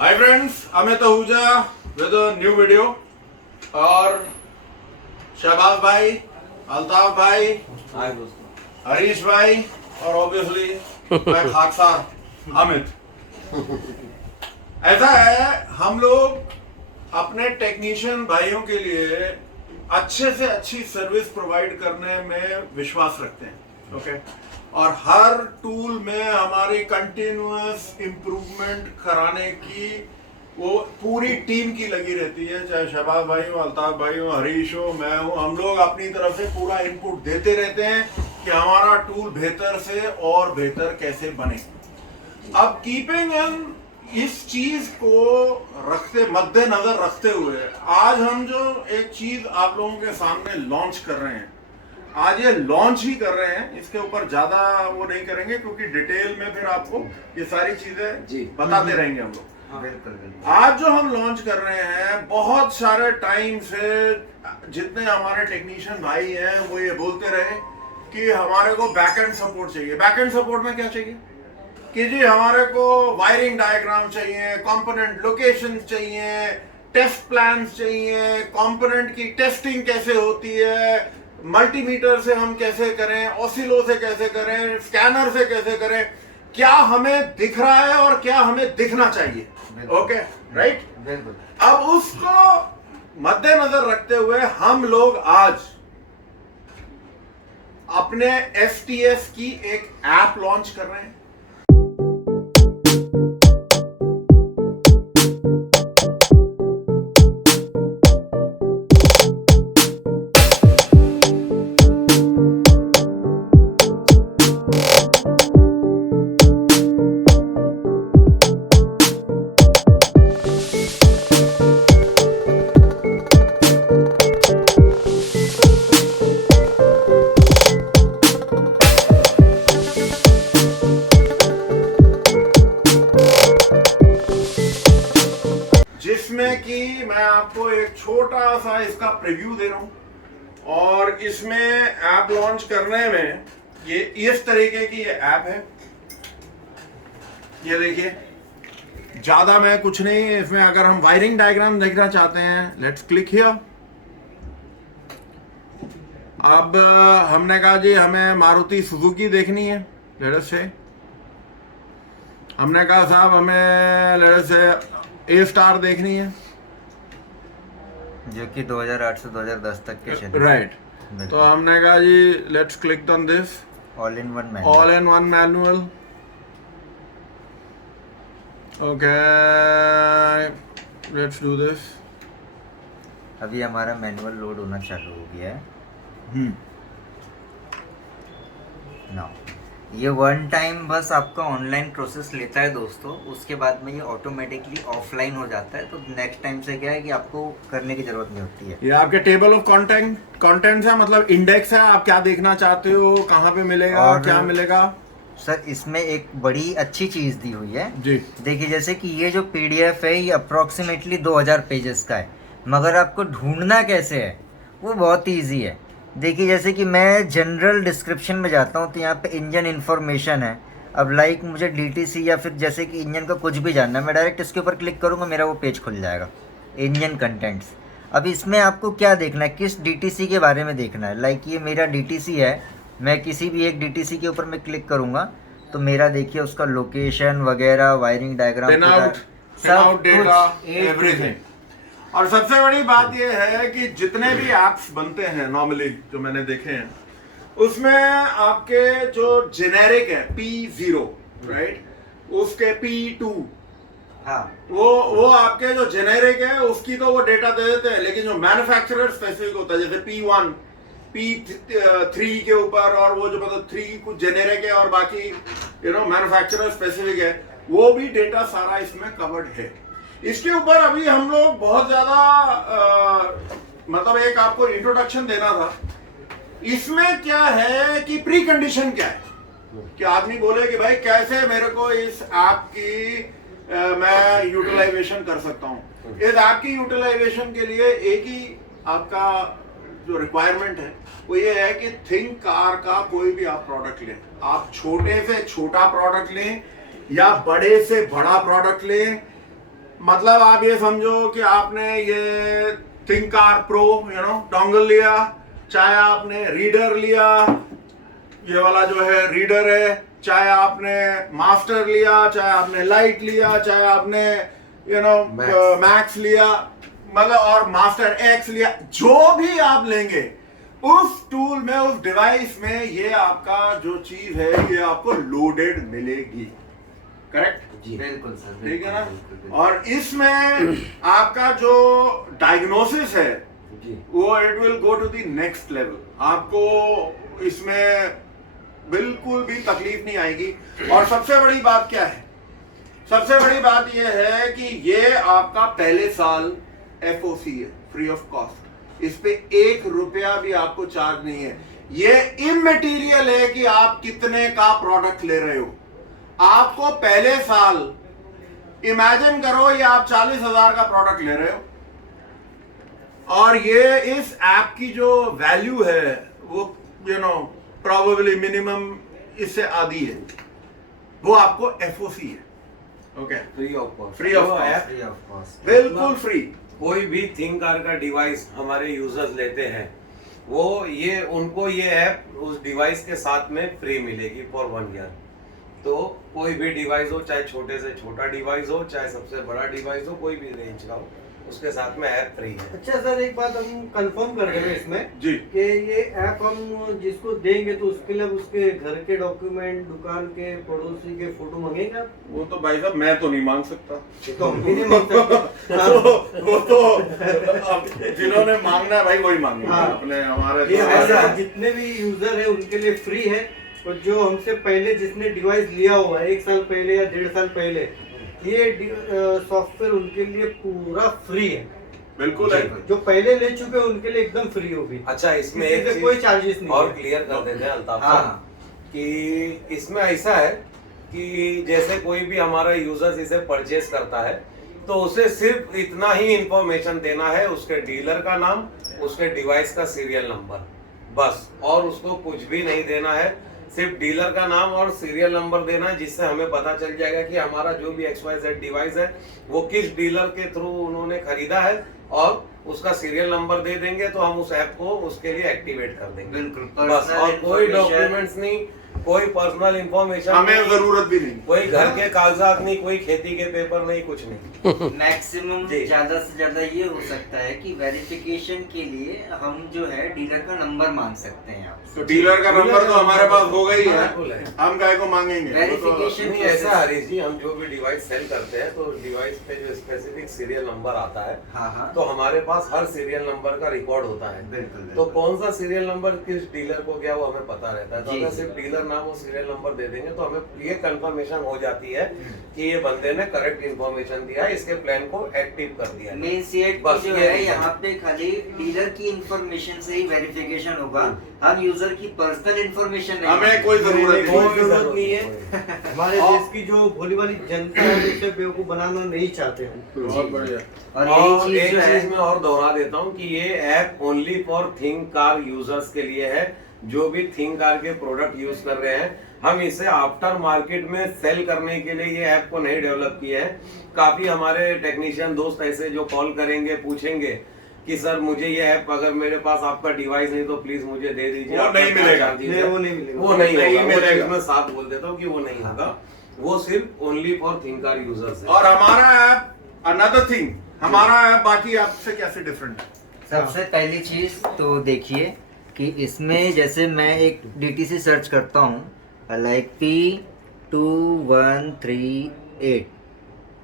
Hi friends, Amit Ahuja with a new video. और शहबाज भाई, अल्ताफ भाई, हाय दोस्तों। हरीश भाई और ऑब्वियसली मैं खाकसार अमित। ऐसा है, हम लोग अपने टेक्नीशियन भाइयों के लिए अच्छे से अच्छी सर्विस प्रोवाइड करने में विश्वास रखते हैं। ओके और हर टूल में हमारी कंटिन्यूअस इम्प्रूवमेंट कराने की वो पूरी टीम की लगी रहती है। चाहे शहबाज भाई हो, अल्ताफ भाई हो, हरीश हो, मैं हूँ, हम लोग अपनी तरफ से पूरा इनपुट देते रहते हैं कि हमारा टूल बेहतर से और बेहतर कैसे बने। अब कीपिंग इन इस चीज को मद्देनजर रखते हुए आज हम जो एक चीज आप लोगों के सामने लॉन्च कर रहे हैं, आज ये लॉन्च ही कर रहे हैं, इसके ऊपर ज्यादा वो नहीं करेंगे क्योंकि डिटेल में फिर आपको ये सारी चीजें बताते रहेंगे हम लोग। बिल्कुल। आज जो हम लॉन्च कर रहे हैं, बहुत सारे टाइम से जितने हमारे टेक्नीशियन भाई हैं वो ये बोलते रहे कि हमारे को बैकएंड सपोर्ट चाहिए। बैकएंड सपोर्ट में क्या चाहिए कि जी हमारे को वायरिंग डायग्राम चाहिए, कंपोनेंट लोकेशन चाहिए, टेस्ट प्लान्स चाहिए, कंपोनेंट की टेस्टिंग कैसे होती है, मल्टीमीटर से हम कैसे करें, ऑसिलो से कैसे करें, स्कैनर से कैसे करें, क्या हमें दिख रहा है और क्या हमें दिखना चाहिए। Okay right. बिल्कुल। अब उसको मद्देनजर रखते हुए हम लोग आज अपने STS की एक ऐप लॉन्च कर रहे हैं। जिसमें कि मैं आपको एक छोटा सा इसका प्रीव्यू दे रहा हूं और इसमें ऐप लॉन्च करने में ये इस तरीके की ये ऐप है। ये देखिए, ज्यादा मैं कुछ नहीं, इसमें अगर हम वायरिंग डायग्राम देखना चाहते हैं, लेट्स क्लिक हियर। अब हमने कहा जी हमें मारुति सुजुकी देखनी है, लेट अस से। हमने कहा साहब हमें लेट अस से A-स्टार देखनी है, जो कि 2008 से 2010 तक के चले। राइट। तो हमने कहा जी let's click on this all in one manual. Okay let's do this. अभी हमारा मैनुअल लोड होना चालू हो गया है। ना ये वन टाइम बस आपका ऑनलाइन प्रोसेस लेता है दोस्तों, उसके बाद में ये ऑटोमेटिकली ऑफलाइन हो जाता है। तो नेक्स्ट टाइम से क्या है कि आपको करने की जरूरत नहीं होती है। ये आपके टेबल ऑफ कंटेंट्स है, मतलब इंडेक्स है, आप क्या देखना चाहते हो, कहाँ पे मिलेगा और क्या मिलेगा। सर इसमें एक बड़ी अच्छी चीज दी हुई है जी। देखिए, जैसे कि ये जो PDF है ये अप्रोक्सीमेटली 2000 पेजेस का है, मगर आपको ढूंढना कैसे है वो बहुत ईजी है। देखिए जैसे कि मैं जनरल डिस्क्रिप्शन में जाता हूँ तो यहाँ पे इंजन इन्फॉर्मेशन है। अब लाइक मुझे DTC या फिर जैसे कि इंजन का कुछ भी जानना है, मैं डायरेक्ट इसके ऊपर क्लिक करूँगा, मेरा वो पेज खुल जाएगा, इंजन कंटेंट्स। अब इसमें आपको क्या देखना है, किस DTC के बारे में देखना है। लाइक ये मेरा DTC है, मैं किसी भी एक DTC के ऊपर मैं क्लिक करूँगा तो मेरा देखिए उसका लोकेशन वगैरह, वायरिंग डायग्राम, सब एवरीथिंग। और सबसे बड़ी बात यह है कि जितने भी ऐप्स बनते हैं नॉर्मली जो मैंने देखे हैं, उसमें आपके जो जेनेरिक है P0 राइट, उसके P2, हाँ वो आपके जो जेनेरिक है उसकी तो वो डेटा दे देते हैं, लेकिन जो मैन्युफैक्चरर स्पेसिफिक होता है जैसे P1 P3 के ऊपर, और वो जो मतलब 3 कुछ जेनेरिक है और बाकी मैन्युफैक्चरर स्पेसिफिक है, वो भी डेटा सारा इसमें कवर्ड है। इसके ऊपर अभी हम लोग बहुत ज्यादा मतलब एक आपको इंट्रोडक्शन देना था। इसमें क्या है कि प्री कंडीशन क्या है कि आदमी बोले कि भाई कैसे मेरे को इस ऐप की मैं यूटिलाइजेशन कर सकता हूं। इस ऐप की यूटिलाइजेशन के लिए एक ही आपका जो रिक्वायरमेंट है वो ये है कि थिंक कार का कोई भी आप प्रोडक्ट लें, आप छोटे से छोटा प्रोडक्ट लें या बड़े से बड़ा प्रोडक्ट लें, मतलब आप ये समझो कि आपने ये थिंकार प्रो डोंगल लिया, चाहे आपने रीडर लिया, ये वाला जो है रीडर है, चाहे आपने मास्टर लिया, चाहे आपने लाइट लिया, चाहे आपने मैक्स लिया, मतलब और मास्टर एक्स लिया, जो भी आप लेंगे उस टूल में, उस डिवाइस में ये आपका जो चीज है ये आपको लोडेड मिलेगी। करेक्ट? जी बिल्कुल सर, ठीक है ना? बिल्कुल। और इसमें आपका जो डायग्नोसिस है वो it will go to the next level. आपको इसमें बिल्कुल भी तकलीफ नहीं आएगी। और सबसे बड़ी बात क्या है? सबसे बड़ी बात यह है कि ये आपका पहले साल FOC है, फ्री ऑफ कॉस्ट। इस पे 1 रुपया भी आपको चार्ज नहीं है। ये इमटेरियल है कि आप कितने का प्रोडक्ट ले रहे हो। आपको पहले साल इमेजिन करो ये आप 40,000 का प्रोडक्ट ले रहे हो और ये इस ऐप की जो वैल्यू है वो प्रोबेबली मिनिमम इससे आधी है, वो आपको FOC है। Okay, free of cost, free of free of cost, बिल्कुल फ्री। कोई भी थिंकर का डिवाइस हमारे यूजर्स लेते हैं, वो ये उनको ये ऐप उस डिवाइस के साथ में फ्री मिलेगी फॉर 1 ईयर। तो कोई भी डिवाइस हो, चाहे छोटे से छोटा डिवाइस हो, चाहे सबसे बड़ा डिवाइस हो, कोई भी रेंज का हो, उसके साथ में ऐप फ्री है। अच्छा सर, एक बात हम कंफर्म कर रहे हैं इसमें जी कि ये ऐप हम जिसको देंगे तो उसके लिए उसके घर के डॉक्यूमेंट, दुकान के, पड़ोसी के फोटो मांगेगा? वो तो भाई साहब मैं तो नहीं मांग सकता। तो हम भी नहीं मांग सकते। वो तो अब जिन्होंने मांगना है भाई वही मांगेंगे। हाँ। अपने हमारे ये तो- ऐसा जितने भी यूजर है उनके लिए फ्री है, और जो हमसे पहले जिसने डिवाइस लिया हुआ है 1 साल पहले या 1.5 साल पहले, ये सॉफ्टवेयर उनके लिए पूरा फ्री है। बिल्कुल है। जो पहले ले चुके हैं उनके लिए एकदम फ्री होगी। अच्छा, इसमें इससे एक चीज कोई चार्जेस नहीं और है। क्लियर कर देते हैं अल्ताफ हाँ, साहब कि इसमें ऐसा है कि जैसे कोई भी हमारा यूजर्स इसे परचेस करता है तो उसे सिर्फ इतना ही इंफॉर्मेशन देना है, उसके डीलर का नाम, उसके डिवाइस का सीरियल नंबर, बस। और उसको कुछ भी नहीं देना है, सिर्फ डीलर का नाम और सीरियल नंबर देना है, जिससे हमें पता चल जाएगा कि हमारा जो भी XYZ डिवाइस है वो किस डीलर के थ्रू उन्होंने खरीदा है, और उसका सीरियल नंबर दे देंगे तो हम उस ऐप को उसके लिए एक्टिवेट कर देंगे। बिल्कुल। बस, और कोई information- डॉक्यूमेंट्स नहीं, कोई पर्सनल इंफॉर्मेशन, हमें जरूरत भी नहीं। कोई घर के कागजात नहीं, कोई खेती के पेपर नहीं, कुछ नहीं। मैक्सिमम जी। ज्यादा से ज्यादा ये हो सकता है कि वेरिफिकेशन के लिए हम जो है डीलर का नंबर मांग सकते हैं आपसे। तो डीलर का नंबर तो हमारे पास होगा ही है, बिल्कुल है। हम काय को मांगेंगे? वो तो- वेरिफिकेशन नहीं, ऐसा हरीश जी, हम जो भी डिवाइस सेल करते हैं तो डिवाइस पे जो स्पेसिफिक सीरियल नंबर आता है, हाँ हाँ, तो हमारे पास हर सीरियल नंबर का रिकॉर्ड होता है। बिल्कुल तो बिल्कुल। कौन सा सीरियल नंबर किस डीलर को गया वो हमें पता रहता है। तो जी, अगर जी। सिर्फ डीलर नाम और सीरियल नंबर दे देंगे तो हमें ये कंफर्मेशन हो जाती है कि ये बंदे ने करेक्ट इंफॉर्मेशन दिया है, इसके प्लान को एक्टिव कर दिया है। मेन सीएट बस जो ये है reason यहाँ पे खाली डीलर की इंफॉर्मेशन से ही वेरिफिकेशन होगा, हम यूजर की पर्सनल इंफॉर्मेशन नहीं हमें कोई जरूरत कोई नहीं। जरूरत नहीं है। हमारे देश की जो भोली वाली जनता है उसे बेवकूफ बनाना नहीं चाहते हम। बहुत बढ़िया। और और यही एक चीज जो चीज है, मैं और दोहरा देता हूँ कि ये app only for think car users के लिए है। जो भी थिंक कार के प्रोडक्ट यूज कर रहे हैं, हम इसे आफ्टर मार्केट में सेल करने के लिए ये ऐप को नहीं डेवलप किया है। काफी हमारे टेक्नीशियन दोस्त ऐसे जो कॉल करेंगे, पूछेंगे कि सर मुझे ये ऐप, अगर मेरे पास आपका डिवाइस नहीं तो प्लीज मुझे दे दीजिए। वो आपका नहीं क्या मिलेगा। charges नहीं, है? वो नहीं मिलेगा। वो नहीं नहीं होगा। वो मिलेगा। चीज मैं साफ बोल देता हूँ कि वो नहीं होगा। वो सिर्फ only for think car users है। और हमारा ऐप, अनदर थिंग, हमारा ऐप बाकी ऐप से कैसे डिफरेंट है? सबसे पहली चीज तो देखिए कि इसमें जैसे मैं एक DTC सर्च करता हूँ, लाइक P2138,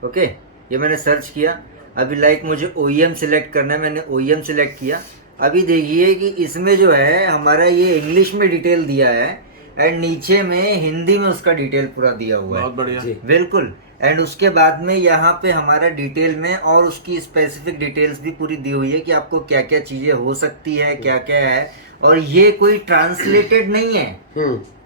ओके, ये मैंने सर्च किया। अभी लाइक मुझे OEM सिलेक्ट करना है, मैंने OEM सिलेक्ट किया। अभी देखिए कि इसमें जो है हमारा ये इंग्लिश में डिटेल दिया है एंड नीचे में हिंदी में उसका डिटेल पूरा दिया हुआ है। बढ़िया। बिल्कुल। एंड उसके बाद में यहाँ पे हमारा डिटेल में और उसकी स्पेसिफिक डिटेल्स भी पूरी दी हुई है कि आपको क्या क्या चीजें हो सकती है, क्या क्या है। और ये कोई ट्रांसलेटेड नहीं है,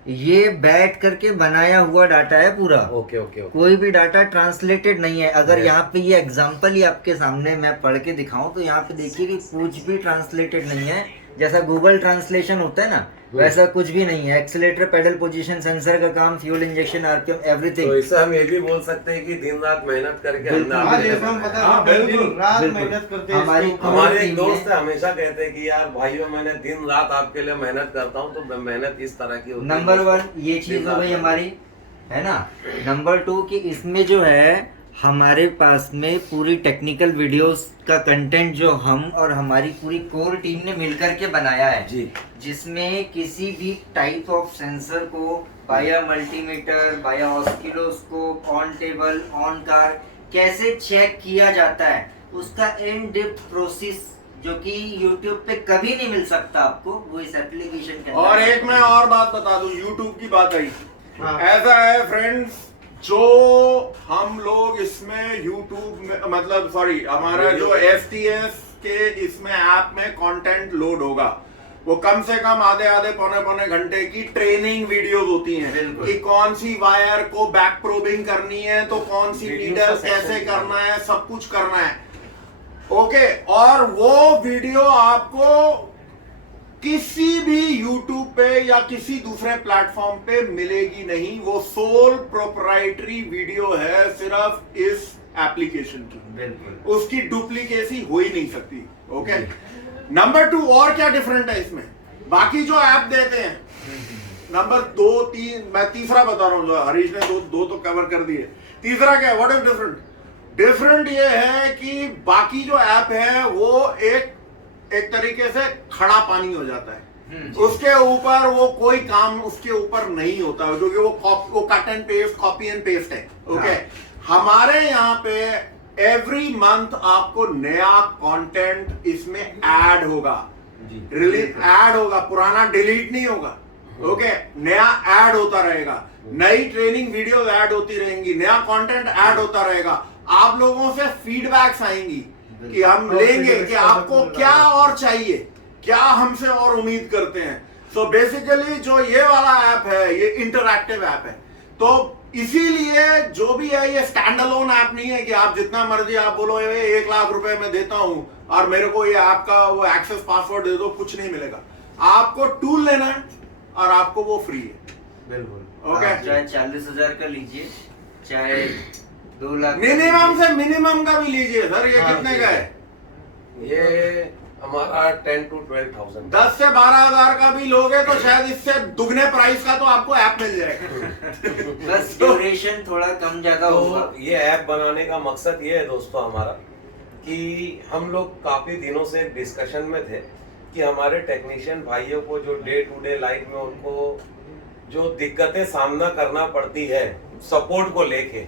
ये बैठ करके बनाया हुआ डाटा है पूरा। Okay okay okay. कोई भी डाटा ट्रांसलेटेड नहीं है। अगर Yes. यहाँ पे ये एग्जांपल ही आपके सामने मैं पढ़ के दिखाऊं तो यहाँ पे देखिए कि कुछ भी ट्रांसलेटेड नहीं है। जैसा गूगल ट्रांसलेशन होता है ना, वैसा कुछ भी नहीं है। एक्सीलेटर, पेडल पोजीशन, सेंसर का काम, फ्यूल इंजेक्शन, आरपीएम, एवरीथिंग। तो इससे हम ये भी बोल सकते हैं कि दिन रात मेहनत करके हमने बिल्कुल। आपके आज लिए ऐसा हम बनाया। बता हाँ, सकते हैं, बिल्कुल, दिन रात बिल्कुल। मेहनत करते हैं हमारी इसको। हमारे टीम एक दोस्त में- है, हमेशा कहते हैं कि यार भाइयों मैंने दिन रात आपके लिए मेहनत करता हूँ, तो मेहनत इस तरह की होती है। नंबर 1 ये चीज हो गई हमारी, है ना। नंबर 2 कि इसमें जो है हमारे पास में पूरी टेक्निकल वीडियोस का कंटेंट जो हम और हमारी पूरी कोर टीम ने मिलकर के बनाया है, जी। जिसमें किसी भी टाइप ऑफ सेंसर को बाया मल्टीमीटर, बाया oscilloscope, on table, on car कैसे चेक किया जाता है, उसका इन डेप्थ प्रोसेस जो कि YouTube पे कभी नहीं मिल सकता आपको, वो इस एप्लीकेशन के अंदर। और एक मैं और बात बता दूं, YouTube की बात आई, हाँ। ऐसा है फ्रेंड्स, जो हम लोग इसमें YouTube में मतलब सॉरी हमारा जो STS के इसमें ऐप में कंटेंट लोड होगा, वो कम से कम आधे पौने घंटे की ट्रेनिंग वीडियोस होती हैं बिल्कुल। कि कौन सी वायर को बैक प्रोबिंग करनी है, तो कौन सी Videos नीडल का कैसे section करना है, सब कुछ करना है। ओके, और वो वीडियो आपको किसी भी YouTube पे या किसी दूसरे प्लेटफॉर्म पे मिलेगी नहीं। वो सोल प्रोप्राइटरी वीडियो है सिर्फ इस एप्लीकेशन की, बिल्कुल। उसकी डुप्लीकेसी हो ही नहीं सकती। ओके, नंबर 2 और क्या डिफरेंट है इसमें, बाकी जो ऐप देते हैं, नंबर 2 3 मैं तीसरा बता रहा हूं, जो हरीश ने दो तो कवर कर दिए, तीसरा क्या है, व्हाट इज डिफरेंट? डिफरेंट ये है कि बाकी जो ऐप है वो एक तरीके से खड़ा पानी हो जाता है, उसके ऊपर वो कोई काम उसके ऊपर नहीं होता, क्योंकि वो cut and paste, copy and paste है। ओके, हमारे यहाँ पे एवरी मंथ आपको नया कंटेंट इसमें ऐड होगा, रिलीज ऐड होगा, पुराना डिलीट नहीं होगा। ओके, नया ऐड होता रहेगा, नई ट्रेनिंग वीडियो ऐड होती रहेंगी, नया कंटेंट ऐड होता रहेगा। आप लोगों से फीडबैक्स आएंगी कि हम लेंगे कि आपको क्या और चाहिए, क्या हमसे और उम्मीद करते हैं। सो बेसिकली जो ये वाला ऐप है, ये इंटरैक्टिव ऐप है, तो इसीलिए जो भी है ये स्टैंड अलोन ऐप नहीं है कि आप जितना मर्जी आप बोलो ये 1 लाख रुपए में देता हूं और मेरे को ये ऐप का वो एक्सेस पासवर्ड दे दो, कुछ नहीं मिलेगा। आपको टूल लेना है और आपको वो फ्री है। बिल्कुल। ओके। आप चाहे 40,000 का लीजिए, चाहे 2 लाख, मिनिमम से मिनिमम का भी लीजिए सर, ये कितने का है? ये हमारा 10 to 12,000। 10 से 12,000 का भी लोगे तो शायद इससे दुगने प्राइस का तो आपको ऐप मिल जाएगा। बस ड्यूरेशन थोड़ा कम ज्यादा होगा। तो ये ऐप बनाने का मकसद ये है दोस्तों हमारा, कि हम लोग काफी दिनों से डिस्कशन में थे कि हमारे टेक्नीशियन भाइयों को जो डे टू डे लाइफ में उनको जो दिक्कतें सामना करना पड़ती है सपोर्ट को लेके,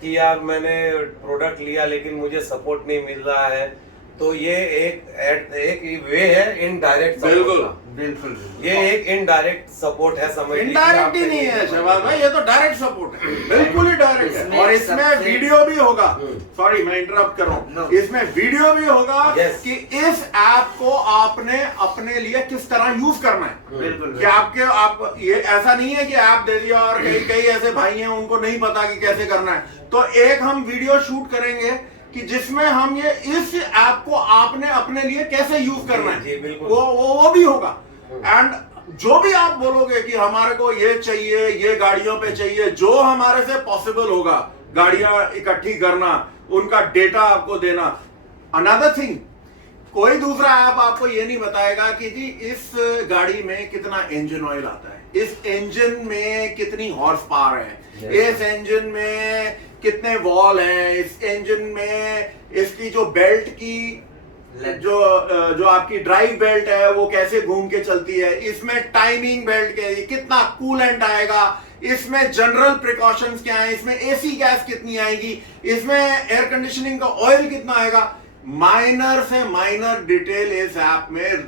कि यार मैंने प्रोडक्ट लिया लेकिन मुझे सपोर्ट नहीं मिल रहा है, तो ये एक वे है इनडायरेक्ट सपोर्ट बिल्कुल। का। बिल्कुल। ये एक इनडायरेक्ट सपोर्ट है, समझ लीजिए। इनडायरेक्ट ही नहीं है शहबाज भाई, ये तो डायरेक्ट सपोर्ट है, बिल्कुल ही डायरेक्ट है। इसमें और इसमें सबसे- वीडियो भी होगा, हम्म। सॉरी मैं इंटरप्ट कर रहा No. हूँ, इसमें वीडियो भी होगा Yes. कि इस ऐप को आपने अपने लिए किस तरह यूज करना है। बिल्कुल। कि आप ये ऐसा नहीं है कि ऐप दे दिया और कई ऐसे भाई हैं उनको नहीं पता कि कैसे करना है, तो एक हम वीडियो शूट करेंगे कि जिसमें हम ये इस ऐप को आपने अपने लिए कैसे यूज करना जी, है, बिल्कुल। वो भी होगा। एंड जो भी आप बोलोगे कि हमारे को ये चाहिए, ये गाड़ियों पे चाहिए, जो हमारे से पॉसिबल होगा, गाड़ियां इकट्ठी करना, उनका डेटा आपको देना। अनदर थिंग, कोई दूसरा ऐप आपको ये नहीं बताएगा कि जी इस गाड़ी में कितना इंजन ऑयल आता है, इस इंजन में कितनी हॉर्स पावर है, इस इंजन में कितने वॉल हैं, इस इंजन में इसकी जो बेल्ट की जो आपकी ड्राइव बेल्ट है वो कैसे घूम के चलती है, इसमें टाइमिंग बेल्ट के कितना कूलेंट आएगा, इसमें जनरल प्रिकॉशंस क्या है, इसमें एसी गैस कितनी आएगी, इसमें एयर कंडीशनिंग का ऑयल कितना आएगा। माइनर से माइनर डिटेल इस ऐप में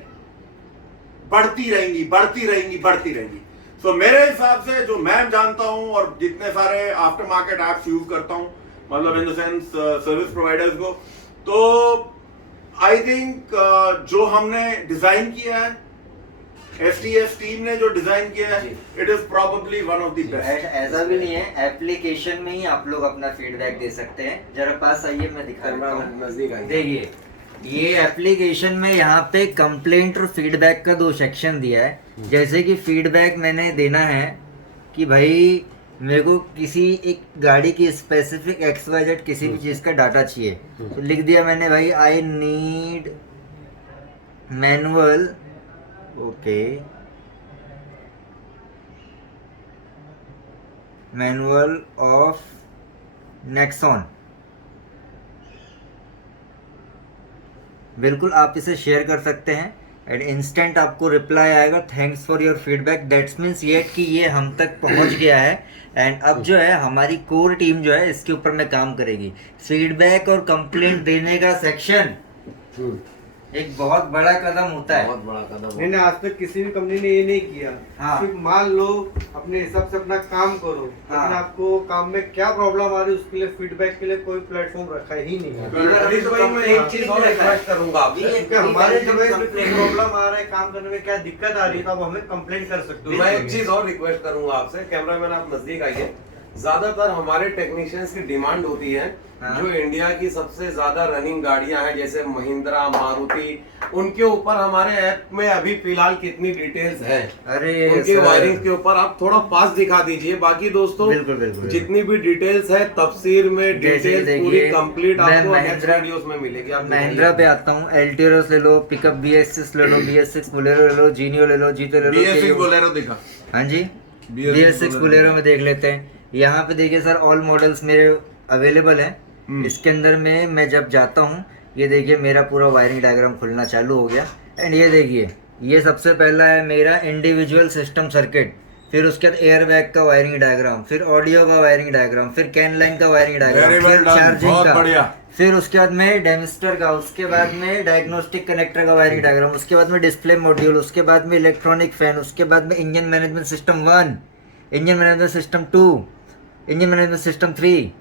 बढ़ती रहेंगी। सो मेरे हिसाब से जो मैं जानता हूं और जितने सारे आफ्टर मार्केट एप्स यूज करता हूं, मतलब in the sense service providers को, तो आई थिंक जो हमने डिजाइन किया है, STS टीम ने जो डिजाइन किया है, it is probably one of the best. ऐसा भी नहीं है, एप्लीकेशन में ही आप लोग अपना फीडबैक दे सकते हैं। जरा पास आइए, मैं दिखा देता हूँ। नजदीक आइए। देखिए ये एप्लीकेशन में यहाँ पे कंप्लेंट और फीडबैक का 2 सेक्शन दिया है। जैसे कि फीडबैक मैंने देना है कि भाई मेरे को किसी एक गाड़ी की स्पेसिफिक XYZ किसी भी चीज़ का डाटा चाहिए, तो लिख दिया मैंने भाई I need manual, okay, manual of Nexon. बिल्कुल आप इसे शेयर कर सकते हैं एंड इंस्टेंट आपको रिप्लाई आएगा, thanks for your feedback. That's means ये कि ये हम तक पहुंच गया है एंड अब जो है हमारी कोर टीम जो है इसके ऊपर में काम करेगी। फीडबैक और कंप्लेंट देने का सेक्शन एक बहुत बड़ा कदम होता है। बहुत बड़ा कदम नहीं, आज तक किसी भी कंपनी ने ये नहीं किया। हाँ। सिर्फ मान लो अपने हिसाब से अपना काम करो, हाँ। लेकिन आपको काम में क्या प्रॉब्लम आ रही है उसके लिए फीडबैक के लिए कोई प्लेटफॉर्म रखा ही नहीं है। हरीश भाई, मैं एक चीज और रिक्वेस्ट करूंगा आपसे। क्योंकि हमारे डिवाइस में कोई प्रॉब्लम आ रहा है, काम करने में क्या दिक्कत आ रही है, तो आप हमें कंप्लेंट कर सकते हो। मैं एक चीज और रिक्वेस्ट करूंगा आपसे, कैमरामैन आप नजदीक आइए। ज्यादातर हमारे टेक्नीशियंस की डिमांड होती है जो इंडिया की सबसे ज्यादा रनिंग गाड़ियां हैं, जैसे महिंद्रा, मारुति, उनके ऊपर हमारे ऐप में अभी फिलहाल कितनी डिटेल्स है अरे उनके सर, वायरिंग के ऊपर आप थोड़ा पास दिखा दीजिए। बाकी दोस्तों बिल्कुल, बिल्कुल। जितनी भी डिटेल्स है तफसीर में जैसे डिटेल्स पूरी देखिए, कंप्लीट मैं आपको नेक्स्ट महिंद्रा- वीडियोस में मिलेगी। आप महिंद्रा पे आता हूँ, एल्टियरस ले लो, पिकअप BS6 ले लो, BS6 बोलेरो ले लो, जीनियो ले लो, जीतो ले लो, BS6 बोलेरो दिखा। हाँ जी, BS6 BS6 बोलेरो में देख लेते हैं। यहाँ पे देखिए सर, ऑल मॉडल्स मेरे अवेलेबल हैं। इसके अंदर में मैं जब जाता हूँ, ये देखिए मेरा पूरा वायरिंग डायग्राम खुलना चालू हो गया एंड ये देखिए, ये सबसे पहला है मेरा इंडिविजुअल सिस्टम सर्किट, फिर उसके बाद एयर बैग का वायरिंग डायग्राम, फिर ऑडियो का वायरिंग डायग्राम, फिर कैन लाइन का वायरिंग डायग्राम, Very well फिर done, चार्जिंग बहुत का, बढ़िया। फिर उसके बाद में डेमिस्टर का, उसके बाद में डायग्नोस्टिक कनेक्टर का वायरिंग डायग्राम, उसके बाद में डिस्प्ले मॉड्यूल, उसके बाद में इलेक्ट्रॉनिक फैन, उसके बाद में engine management system 1, engine management system 2, engine management system 3,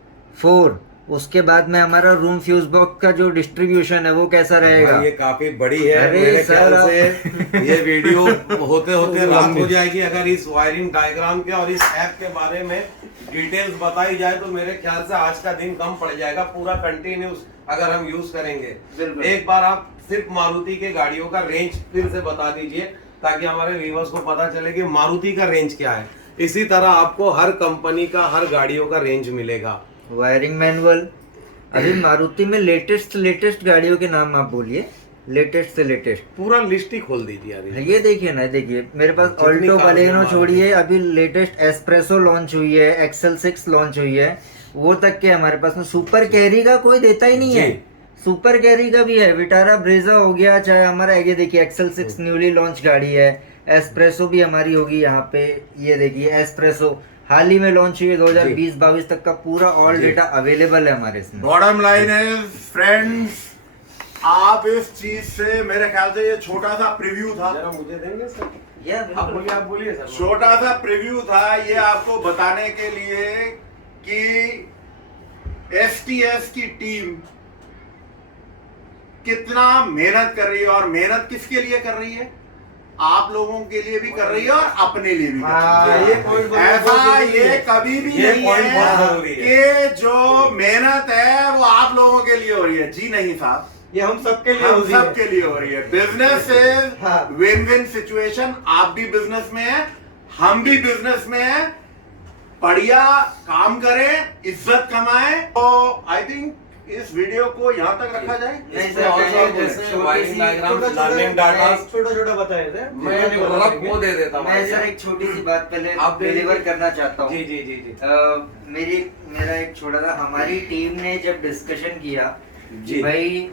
4, उसके बाद में हमारा रूम फ्यूज बॉक्स का जो डिस्ट्रीब्यूशन है वो कैसा रहेगा। ये काफी बड़ी है। अरे मेरे सर, ख्याल आप- से ये वीडियो होते होते रात हो जाएगी। अगर इस वायरिंग डायग्राम के और इस ऐप के बारे में डिटेल्स बताई जाए तो मेरे ख्याल से आज का दिन कम पड़ जाएगा, पूरा कंटिन्यूस अगर हम यूज करेंगे। एक बार आप सिर्फ मारुति के गाड़ियों का रेंज फिर से बता दीजिए ताकि हमारे व्यूअर्स को पता चले कि मारुति का रेंज क्या है। इसी तरह आपको हर कंपनी का, हर गाड़ियों का रेंज मिलेगा। वायरिंग मैनुअल, अभी मारुति में लेटेस्ट गाड़ियों के नाम आप बोलिए, लेटेस्ट से लेटेस्ट। पूरा लिस्ट ही खोल दीजिए अभी। ये देखिए ना, देखिए मेरे पास जितनी ऑल्टो कार बलेनो है छोड़िए, अभी लेटेस्ट एस्प्रेसो लॉन्च हुई है, XL6 लॉन्च हुई है, वो तक के हमारे पास में। सुपर कैरी का कोई देता ही नहीं है, सुपर कैरी का भी है, विटारा ब्रेजा हो गया, चाहे हमारा ये देखिए XL6 न्यूली लॉन्च गाड़ी है, एस्प्रेसो भी हमारी होगी यहाँ पे। ये देखिए एस्प्रेसो हाल ही में लॉन्च हुई है, 2020-22 तक का पूरा ऑल डेटा अवेलेबल है हमारे इसमें। बॉटम लाइन है फ्रेंड्स, आप इस चीज से, मेरे ख्याल से ये छोटा सा प्रीव्यू था, जरा मुझे देंगे सर? या आप बोलिए सर। छोटा सा प्रीव्यू था ये आपको बताने के लिए कि STS की टीम कितना मेहनत कर रही है, और मेहनत किसके लिए कर रही है? आप लोगों के लिए भी कर रही है और अपने लिए भी कर रही है। ये point बहुत ऐसा जरूरी ये है। कभी भी ये नहीं point बहुत है जरूरी है। कि जो मेहनत है वो आप लोगों के लिए हो रही है। जी नहीं साहब, ये हम सबके लिए हम होती है। सब के लिए हो रही है। बिजनेस इज हाँ। Win win situation. आप भी बिजनेस में हैं, हम भी बिजनेस में हैं। बढ़िया काम करें, इज्जत कमाएं। तो आई थिंक इस वीडियो को यहाँ तक रखा जाए। नहीं इसमें सर, और पहले जैसे छोटी वायरिंग सी- डायग्राम, छोटा-छोटा लर्निंग डाटा, छोटा बताए थे। मैं रफ वो दे देता हूँ। मैं सर एक छोटी सी बात पहले आप दे डिलीवर दीजिए। करना चाहता हूँ। जी जी जी जी मेरा एक छोटा सा, हमारी टीम ने जब डिस्कशन किया जी। कि भाई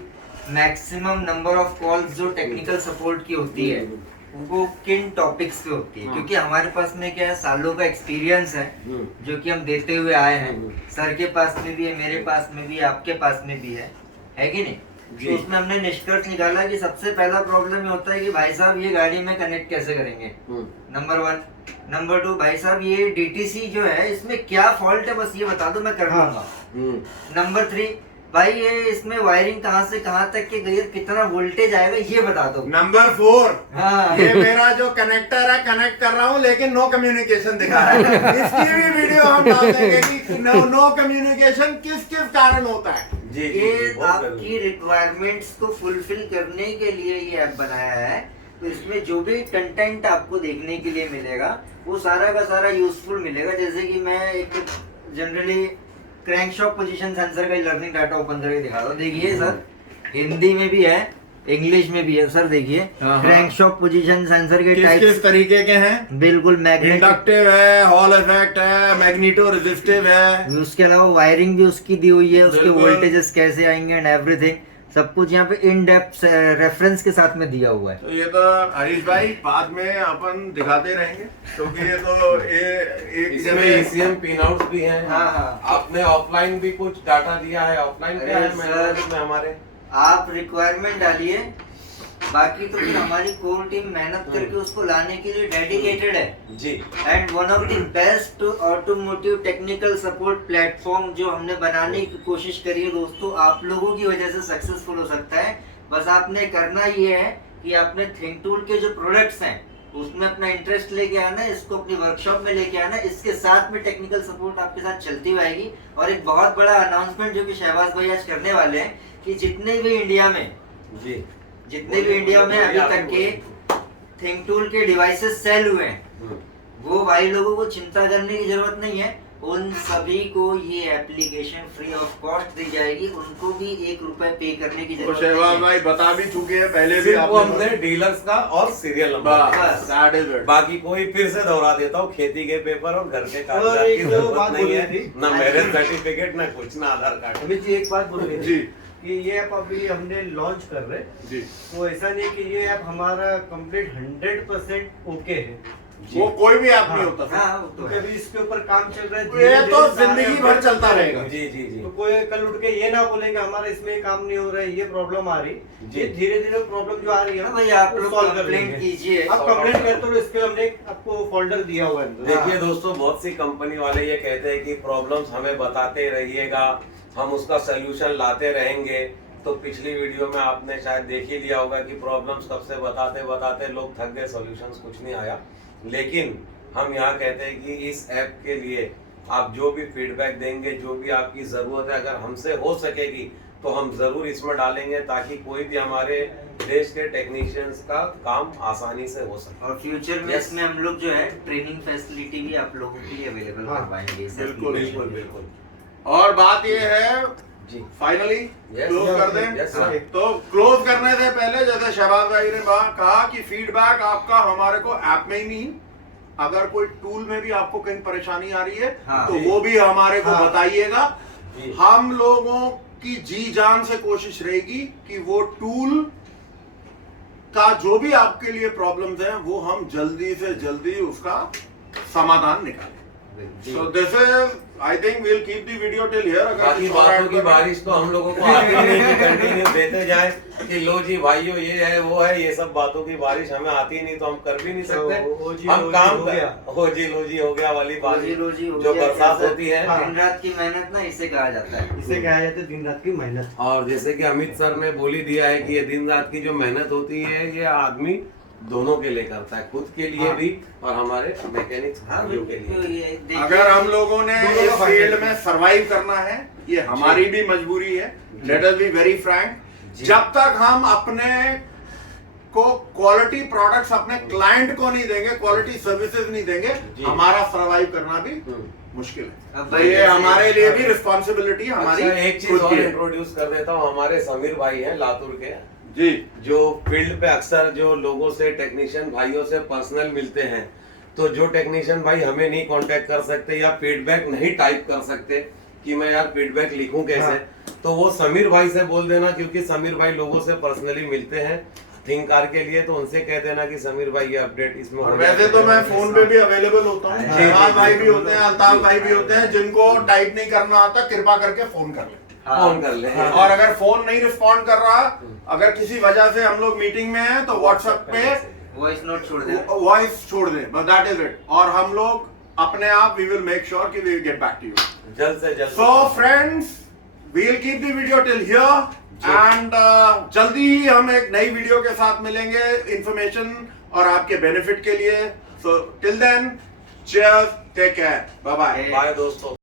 मैक्सिमम नंबर ऑफ कॉल्स जो टेक्निकल सपोर्ट की होती है वो किन टॉपिक्स पे होती है, हाँ। क्योंकि हमारे पास में क्या है, सालों का एक्सपीरियंस है जो कि हम देते हुए आए हैं। सर के पास में भी है, मेरे पास में भी है, आपके पास में भी है कि नहीं? जी। तो उसमें हमने निष्कर्ष निकाला कि सबसे पहला प्रॉब्लम ये होता है कि भाई साहब ये गाड़ी में कनेक्ट कैसे करेंगे, नंबर 1। नंबर 2, भाई साहब ये DTC जो है इसमें क्या फॉल्ट है, बस ये बता दो, मैं कर हाँ। दूंगा। नंबर 3, भाई ये इसमें वायरिंग कहाँ से कहाँ तक की गई है, कितना वोल्टेज आएगा ये बता दो। नंबर 4, हाँ ये मेरा जो कनेक्टर है कनेक्ट कर रहा हूँ लेकिन नो कम्युनिकेशन दिखा रहा है। इसकी भी वीडियो हम डाल देंगे कि नो कम्युनिकेशन किस किस कारण होता है। जी ये आपकी रिक्वायरमेंट्स को फुलफिल करने के लिए ये ऐप बनाया है। तो इसमें जो भी कंटेंट आपको देखने के लिए मिलेगा वो सारा का सारा यूजफुल मिलेगा। जैसे कि मैं एक जनरली क्रैंकशॉफ्ट पोजीशन सेंसर का लर्निंग डाटा ओपन करके दिखाता हूँ। देखिए सर, हिंदी में भी है, इंग्लिश में भी है सर। देखिए क्रैंकशॉफ्ट पोजीशन सेंसर के टाइप किस तरीके के हैं? बिल्कुल मैग्नेटिक, इंडक्टिव है, हॉल इफेक्ट है, मैग्नेटो रेजिस्टिव है। उसके अलावा वायरिंग भी उसकी दी हुई है, उसके बिल्कुल। वोल्टेजेस कैसे आएंगे एंड एवरीथिंग सब कुछ यहाँ पे इन डेप्थ रेफरेंस के साथ में दिया हुआ है। तो ये तो हरीश भाई बाद में अपन दिखाते रहेंगे क्योंकि ये तो ये इसमें ECM पिन आउट्स भी हैं। हाँ, हाँ। आपने ऑफलाइन भी कुछ डाटा दिया है, ऑफलाइन क्या है इसमें हमारे? आप रिक्वायरमेंट डालिए, बाकी तो फिर हमारी कोर टीम मेहनत करके उसको लाने के लिए डेडिकेटेड है जी। And one of the best automotive technical support platform जो हमने बनाने की कोशिश करी है दोस्तों, आप लोगों की वजह से सक्सेसफुल हो सकता है। बस आपने करना ये है कि आपने थिंक टूल के जो प्रोडक्ट्स हैं उसमें अपना इंटरेस्ट लेके आना, इसको अपनी वर्कशॉप में लेके आना, इसके साथ में टेक्निकल सपोर्ट आपके साथ चलती हुई आएगी। और एक बहुत बड़ा अनाउंसमेंट जो कि शहबाज भाई आज करने वाले हैं कि जितने भी इंडिया में अभी तक के थिंक टूल के डिवाइसेस सेल हुए हैं, वो भाई लोगों को चिंता करने की जरूरत नहीं है। उन सभी को ये एप्लीकेशन फ्री ऑफ कॉस्ट दी जाएगी, उनको भी 1 रुपए पे करने की जरूरत शहबाज नहीं है। भाई बता भी चुके हैं पहले भी सिर्फ वो आपने हमने डीलर्स का और सीरियल बस, नंबर, that is it। बाकी कोई फिर से दोहरा देता हूँ, खेती के पेपर और घर के और कागजात एक की जो जरूरत बात नहीं है, बोली थी। ना मैरिज सर्टिफिकेट, ना कुछ, ना आधार कार्ड। अमित जी एक बात बोल रहे जी थे कि ये ऐप अभी हमने लॉन्च कर रहे हैं, जी, तो ऐसा नहीं कि ये ऐप हमारा कंप्लीट 100% ओके है। वो कोई भी ऐप नहीं हाँ। होता सर। हाँ, वो तो तो है। अभी इसके ऊपर काम चल रहा है, ये धीरे-धीरे तो सारे जिंदगी भर update चलता होते रहेगा। हैं। जी जी जी। तो कोई कल उठ के ये ना बोले कि हमारा इसमें काम नहीं हो रहा है, ये प्रॉब्लम आ रही, जी। ये धीरे धीरे प्रॉब्लम जो आ रही है हाँ ना, भाई, आप वो लोग solve कर कंप्लेंट लेंगे। कीजिए। आप कंप्लेंट करते हो, इसके हमने आपको फोल्डर दिया हुआ है। देखिए दोस्तों, बहुत सी कंपनी वाले ये कहते हैं कि प्रॉब्लम्स हमें बताते रहिएगा, हम उसका सोल्यूशन लाते रहेंगे। तो पिछली वीडियो में आपने शायद देख ही लिया होगा कि प्रॉब्लम्स कब से बताते बताते लोग थक गए, सॉल्यूशंस कुछ नहीं आया। लेकिन हम यहाँ कहते हैं कि इस ऐप के लिए आप जो भी फीडबैक देंगे, जो भी आपकी ज़रूरत है, अगर हमसे हो सकेगी तो हम ज़रूर इसमें डालेंगे ताकि कोई भी हमारे देश के टेक्नीशियंस का काम आसानी से हो सके। और फ्यूचर में Yes. इसमें हम लोग जो है ट्रेनिंग फैसिलिटी भी आप लोगों के लिए अवेलेबल हाँ, करवाएंगे इस बिल्कुल, application में। बिल्कुल। और बात ये है जी। फाइनली Yes, क्लोज yes, कर दें। yes, sir. तो क्लोज करने से पहले जैसे शहबाज भाई ने कहा कि फीडबैक आपका हमारे को ऐप में ही नहीं, अगर कोई टूल में भी आपको कहीं परेशानी आ रही है हाँ, तो जी। वो भी हमारे को हाँ। बताइएगा। जी। हम लोगों की जी जान से कोशिश रहेगी कि वो टूल का जो भी आपके लिए प्रॉब्लम्स हैं वो हम जल्दी से जल्दी उसका समाधान निकालें। जी। So this is, I think we'll keep the video till here। अगर बाकी इस बार बातों की add बारिश तो हम लोगों को आती नहीं कि कंटिन्यू देते जाए कि लो जी भाइयों ये है वो है, ये सब बातों की बारिश हमें आती नहीं तो हम कर भी नहीं सकते। ओ जी, हम लो जी काम हो कर गया। हो जी लो जी हो गया वाली रोजी बारिश रोजी हो जो गया, बरसात कैसे? होती है। हाँ। दिन रात की मेहनत ना इसे कहा जाता है। इसे कहा जाता है दिन रात की मेहनत। और जैसे कि अमित सर ने बोल ही दिया है कि ये दिन रात की जो मेहनत होती है ये आदमी दोनों के लिए करता है, खुद के लिए हाँ। भी और हमारे मैकेनिक्स हाँ भाइयों के बिल्कुल, लिए। ये देखिए, अगर हम लोगों ने दोनों इस का फायदा फील्ड है। में सरवाइव करना है, ये हमारी भी मजबूरी है। Let us be very Frank, जब तक हम अपने को क्वालिटी प्रोडक्ट्स अपने क्लाइंट को नहीं देंगे, क्वालिटी सर्विसेज नहीं देंगे, जी। हमारा सरवाइव करना भी मुश्किल अब है। तो भाई ये जैसे- हमारे लिए भी रिस्पॉन्सिबिलिटी हमारी अच्छा, एक चीज खुद और की है। इंट्रोड्यूस कर देता हूँ, हमारे समीर भाई हैं लातूर के, जी जो फील्ड पे अक्सर जो लोगों से टेक्नीशियन भाइयों से पर्सनल मिलते हैं, तो जो टेक्नीशियन भाई हमें नहीं कांटेक्ट कर सकते या फीडबैक नहीं टाइप कर सकते कि मैं यार फीडबैक लिखूं कैसे, हाँ। तो वो समीर भाई से बोल देना, क्योंकि समीर भाई लोगों से पर्सनली मिलते हैं थिंक कार के लिए, तो उनसे कह देना कि समीर भाई ये अपडेट इसमें और हो वैसे जाए। तो मैं फोन पे भी अवेलेबल होता हूँ। हाँ, शहबाज जी, भाई जी, भी होते हैं, अल्ताफ भाई भी होते हैं, जिनको टाइप नहीं करना आता कृपा करके फोन कर ले। हाँ, फोन कर ले। और अगर फोन नहीं रिस्पॉन्ड कर रहा, अगर किसी वजह से हम लोग मीटिंग में हैं तो व्हाट्सएप पे वॉइस नोट छोड़ दे। वॉइस छोड़ दें, बस दैट इज इट। और हम लोग अपने आप वी विल मेक श्योर कि we get back to you. जल्द से जल्द। So friends, we'll keep the video till here and जल्दी ही हम एक नई वीडियो के साथ मिलेंगे इंफॉर्मेशन और आपके बेनिफिट के लिए. So till then, cheers, take care, bye bye. Bye दोस्तों.